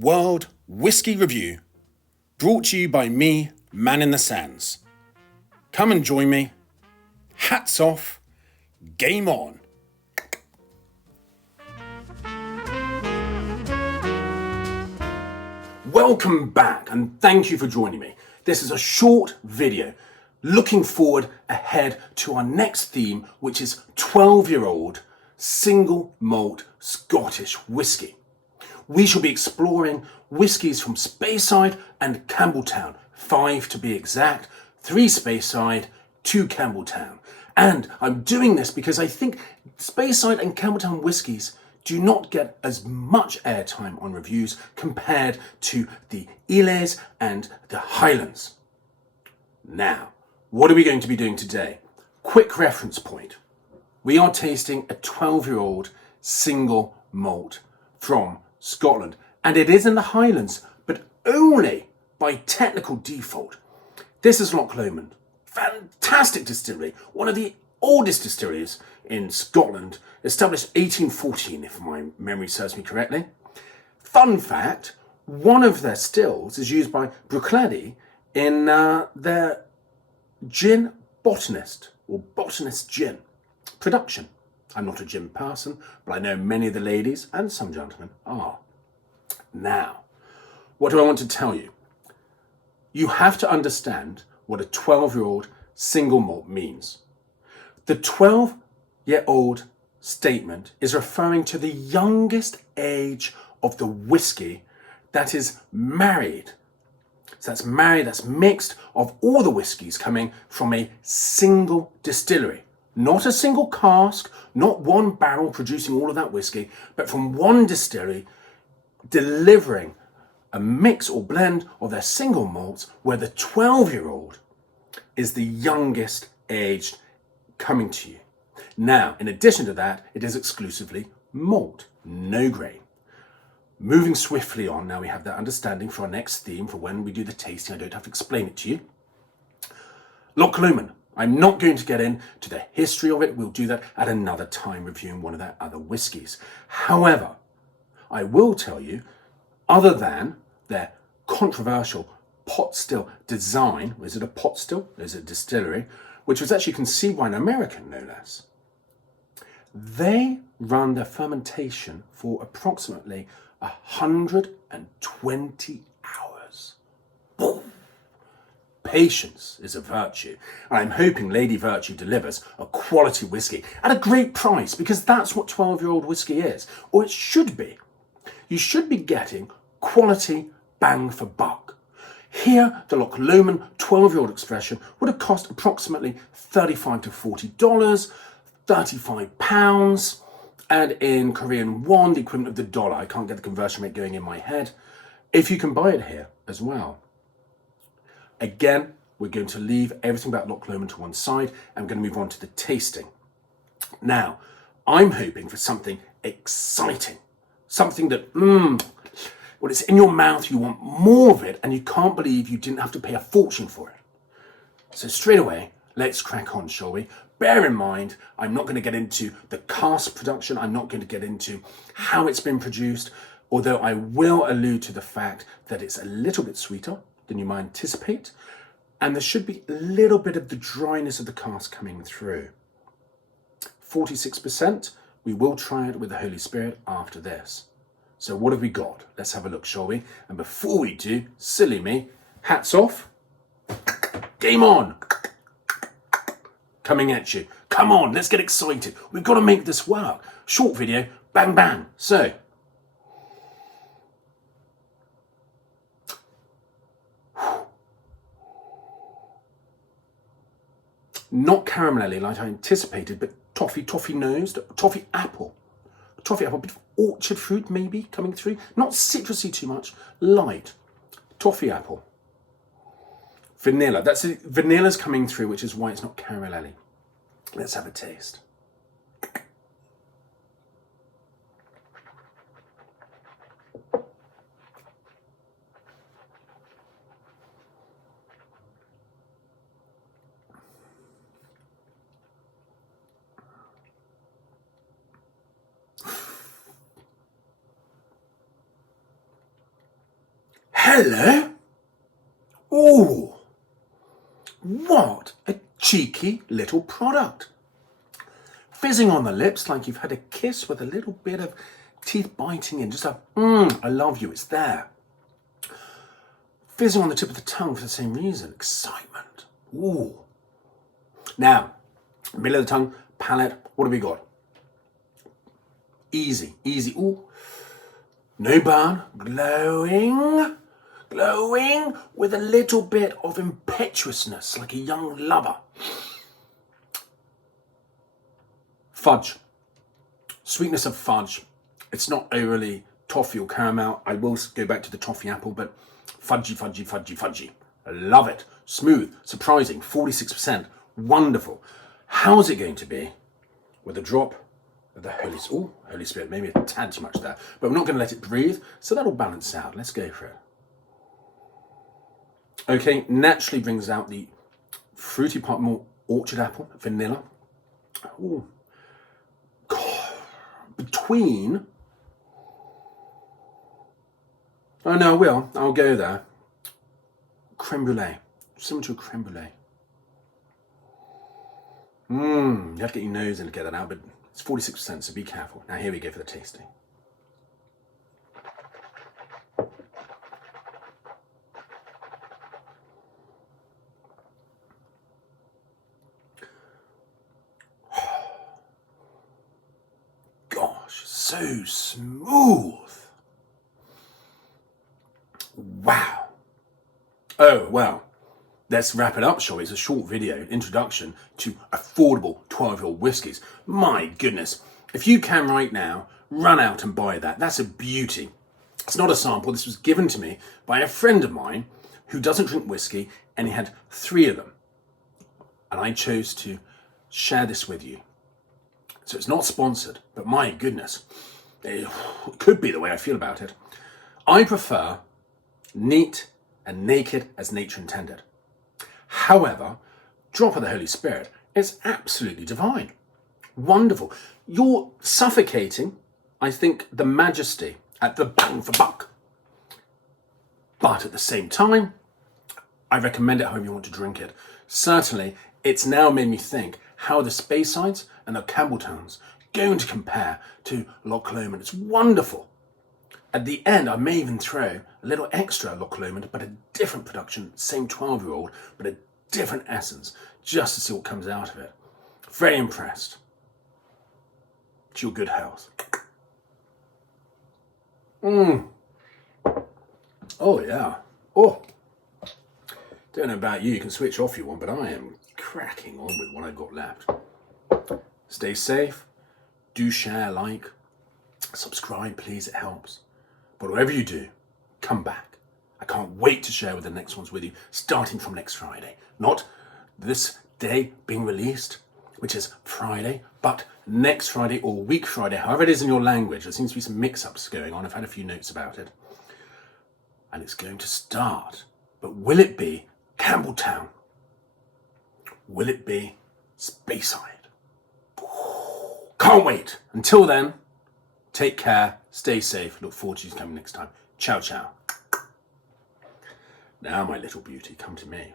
World Whisky Review, brought to you by me, Man in the Sands. Come and join me. Hats off, game on. Welcome back and thank you for joining me. This is a short video looking forward ahead to our next theme, which is 12-year-old single malt Scottish whisky. We shall be exploring whiskies from Speyside and Campbelltown, 5 to be exact, 3 Speyside, 2 Campbelltown. And I'm doing this because I think Speyside and Campbelltown whiskies do not get as much airtime on reviews compared to the Islay and the Highlands. Now, what are we going to be doing today? Quick reference point. We are tasting a 12-year-old single malt from Scotland, and it is in the Highlands, but only by technical default. This is Loch Lomond. Fantastic distillery, one of the oldest distilleries in Scotland, established 1814, if my memory serves me correctly. Fun fact, one of their stills is used by Bruichladdich in their gin botanist, or botanist gin production. I'm not a gin person, but I know many of the ladies and some gentlemen are. Now, what do I want to tell you? You have to understand what a 12-year-old single malt means. The 12-year-old statement is referring to the youngest age of the whiskey that is married. So that's mixed of all the whiskies coming from a single distillery. Not a single cask, not one barrel producing all of that whiskey, but from one distillery delivering a mix or blend of their single malts where the 12-year-old is the youngest aged coming to you. Now, in addition to that, it is exclusively malt, no grain. Moving swiftly on, now we have that understanding for our next theme, for when we do the tasting, I don't have to explain it to you. Loch Lomond. I'm not going to get into the history of it. We'll do that at another time, reviewing one of their other whiskies. However, I will tell you, other than their controversial pot still design, is it a pot still? Is it a distillery? Which was actually conceived by an American, no less. They run their fermentation for approximately 120 hours. Boom. Patience is a virtue, and I'm hoping Lady Virtue delivers a quality whiskey at a great price, because that's what 12-year-old whiskey is, or it should be. You should be getting quality bang for buck. Here, the Loch Lomond 12-year-old expression would have cost approximately $35 to $40, £35, and in Korean won, the equivalent of the dollar. I can't get the conversion rate going in my head. If you can buy it here as well. Again, we're going to leave everything about Loch Lomond to one side and we're going to move on to the tasting. Now, I'm hoping for something exciting. Something that, well, it's in your mouth, you want more of it, and you can't believe you didn't have to pay a fortune for it. So straight away, let's crack on, shall we? Bear in mind, I'm not going to get into the cask production. I'm not going to get into how it's been produced, although I will allude to the fact that it's a little bit sweeter than you might anticipate, and there should be a little bit of the dryness of the cask coming through. 46%, we will try it with the Holy Spirit after this. So what have we got? Let's have a look, shall we? And before we do, silly me, hats off, game on, coming at you. Come on, let's get excited. We've got to make this work. Short video, bang, bang. So, not caramelly like I anticipated, but toffee nosed, toffee apple, a bit of orchard fruit maybe coming through. Not citrusy too much, light, toffee apple. Vanilla, vanilla's coming through, which is why it's not caramelly. Let's have a taste. hello. Oh, what a cheeky little product. Fizzing on the lips like you've had a kiss with a little bit of teeth biting in. Just a, I love you, it's there. Fizzing on the tip of the tongue for the same reason. Excitement. Ooh. Now, middle of the tongue, palate, what have we got? Easy, easy. Ooh. No burn. Glowing. Glowing with a little bit of impetuousness, like a young lover. Fudge. Sweetness of fudge. It's not overly toffee or caramel. I will go back to the toffee apple, but fudgy, fudgy, fudgy, fudgy. I love it. Smooth, surprising, 46%. Wonderful. How's it going to be with a drop of the Holy Spirit? Maybe a tad too much there, but we're not going to let it breathe, so that'll balance out. Let's go for it. Okay, naturally brings out the fruity part, more orchard apple, vanilla. Ooh. God. Between... Oh no, I'll go there. Creme brulee, similar to a creme brulee. You have to get your nose in to get that out, but it's 46%, so be careful. Now here we go for the tasting. Gosh, so smooth. Wow. Oh, well, let's wrap it up, shall we? It's a short video, introduction to affordable 12-year-old whiskies. My goodness. If you can right now, run out and buy that. That's a beauty. It's not a sample. This was given to me by a friend of mine who doesn't drink whiskey, and he had 3 of them. And I chose to share this with you. So it's not sponsored, but my goodness, it could be the way I feel about it. I prefer neat and naked as nature intended. However, drop of the Holy Spirit is absolutely divine. Wonderful. You're suffocating, I think, the majesty at the bang for buck. But at the same time, I recommend it however you want to drink it. Certainly, it's now made me think how the Speysides and the Campbelltowns going to compare to Loch Lomond. It's wonderful. At the end, I may even throw a little extra Loch Lomond, but a different production, same 12-year-old, but a different essence, just to see what comes out of it. Very impressed. To your good health. Oh, yeah. Oh. Don't know about you, you can switch off you want, but I am cracking on with what I've got left. Stay safe. Do share, like, subscribe, please, it helps. But whatever you do, come back. I can't wait to share with the next ones with you, starting from next Friday. Not this day being released, which is Friday, but next Friday or week Friday, however it is in your language. There seems to be some mix-ups going on. I've had a few notes about it. And it's going to start. But will it be Campbelltown? Will it be Speyside? Can't wait. Until then, take care, stay safe. Look forward to you coming next time. Ciao, ciao. Now, my little beauty, come to me.